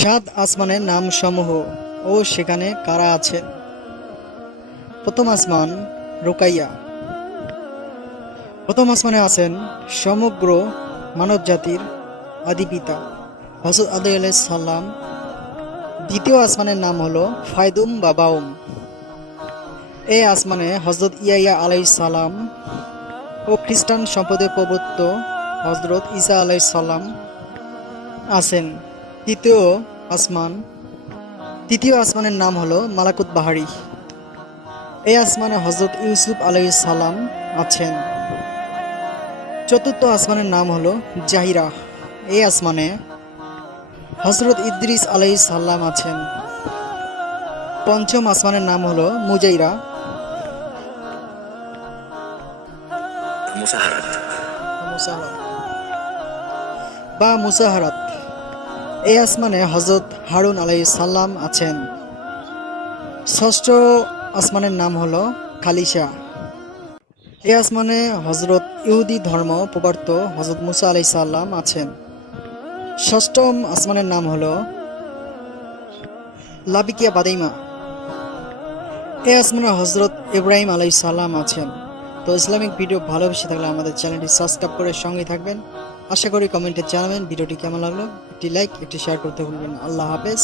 সাত আসমানের নাম সমূহ ও সেখানে কারা আছে? প্রথম আসমান রোকাইয়া। প্রথম আসমানে আছেন সমগ্র মানব জাতির আদি পিতা হজরত আদু সাল্লাম দ্বিতীয় আসমানের নাম হলো ফায়দুম বা বাউম। এই আসমানে হজরত ইয়াইয়া আলাই সালাম ও খ্রিস্টান সম্প্রদায়ের প্রবর্ত হজরত ঈসা আলাই সাল্লাম আছেন। তৃতীয় আসমান। তৃতীয় আসমানের নাম হলো মালাকুত বাহারি। এই আসমানে হজরত ইউসুফ আলাই সালাম আছেন। চতুর্থ আসমানের নাম হলো জাহিরা। এই আসমানে হজরত ইদ্রিস আলাই সাল্লাম আছেন। পঞ্চম আসমানের নাম হলো মুজাইরা। বা মুসাহারাত। এই আসমানে হজরত হারুন আলাই সাল্লাম আছেন। ষষ্ঠ আসমানের নাম হলো খালিশা। এই আসমানে হজরত ইহুদি ধর্ম প্রবর্ত হজরত মুসা আলাই সাল্লাম আছেন। ষষ্ঠম আসমানের নাম হলো লাবিকিয়া বাদাইমা। এই আসমানে হজরত ইব্রাহিম আলাই সাল্লাম আছেন। তো ইসলামিক ভিডিও ভালোবেসে থাকলে আমাদের চ্যানেলটি সাবস্ক্রাইব করে সঙ্গে থাকবেন। আশা করি কমেন্টে জানাবেন। ভিডিওটি কেমন লাগল? একটি লাইক একটি শেয়ার করতে ভুলবেন আল্লাহ হাফেজ।